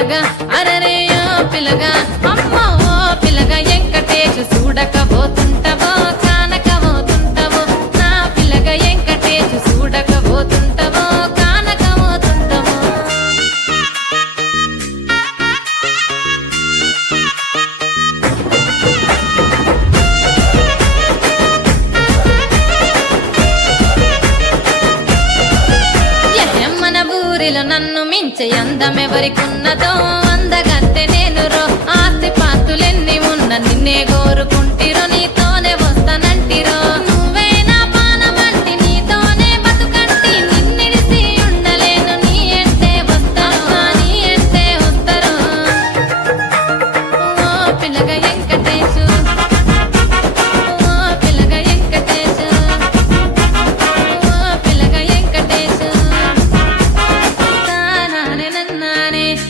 పిల్లగా అరరే ఓ పిల్లగా అమ్మో ఓ పిల్లగా వెంకటేశు చూడకపోతుంటవో కానకపోతుంటవో నా పిల్లగా వెంకటేశు చూడకపోతుంటవో కానకపోతుంటవో మన ఊరిలో నన్ను మించే అందమెవరికున్నదో